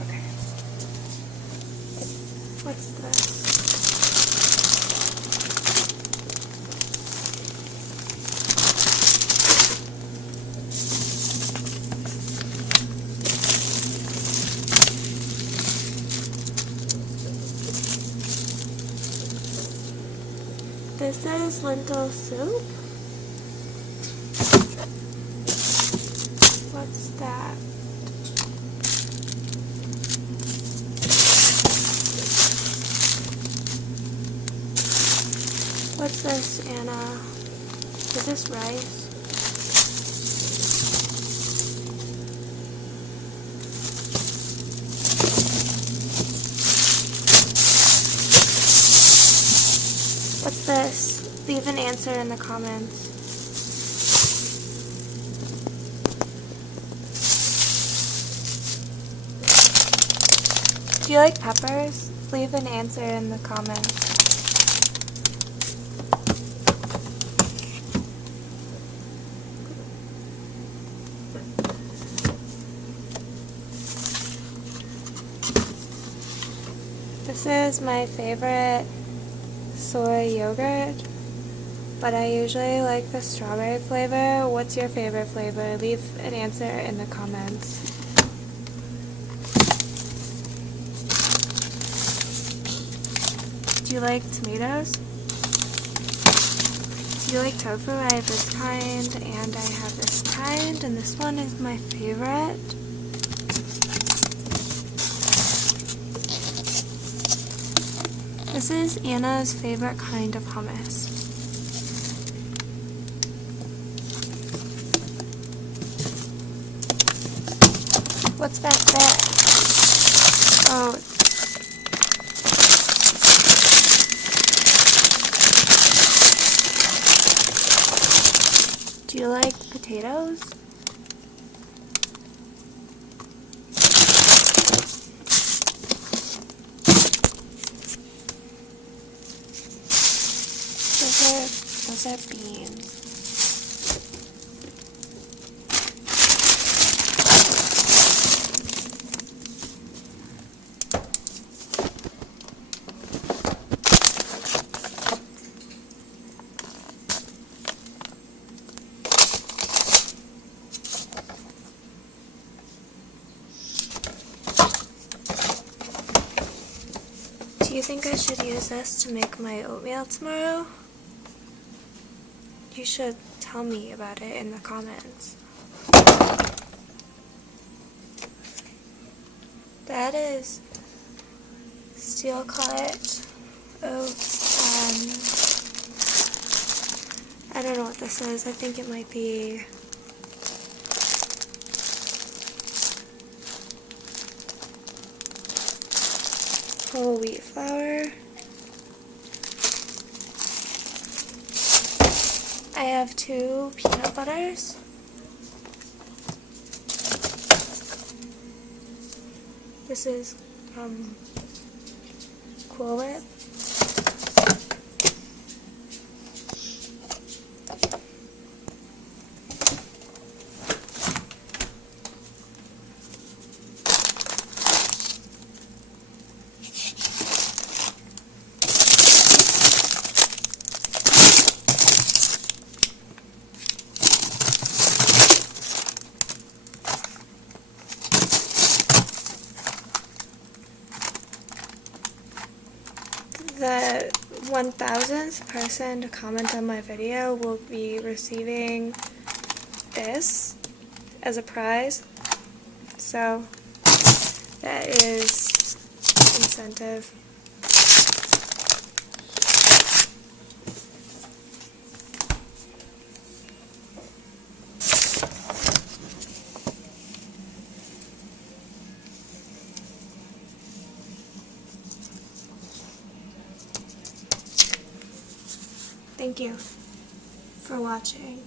Okay. What's this? This is lentil soup. What's that? What's this, Anna? Is this rice? What's this? Leave an answer in the comments. Do you like peppers? Leave an answer in the comments. This is my favorite soy yogurt, but I usually like the strawberry flavor. What's your favorite flavor? Leave an answer in the comments. Do you like tomatoes? Do you like tofu? I have this kind and I have this kind, and this one is my favorite. This is Anna's favorite kind of hummus. What's back there? Oh. Do you like potatoes? Those are beans. Do you think I should use this to make my oatmeal tomorrow? You should tell me about it in the comments. That is steel cut oats. I don't know what this is. I think it might be whole wheat flour. I have 2 peanut butters. This is Cool Whip. The 1000th person to comment on my video will be receiving this as a prize. So that is incentive. Thank you for watching.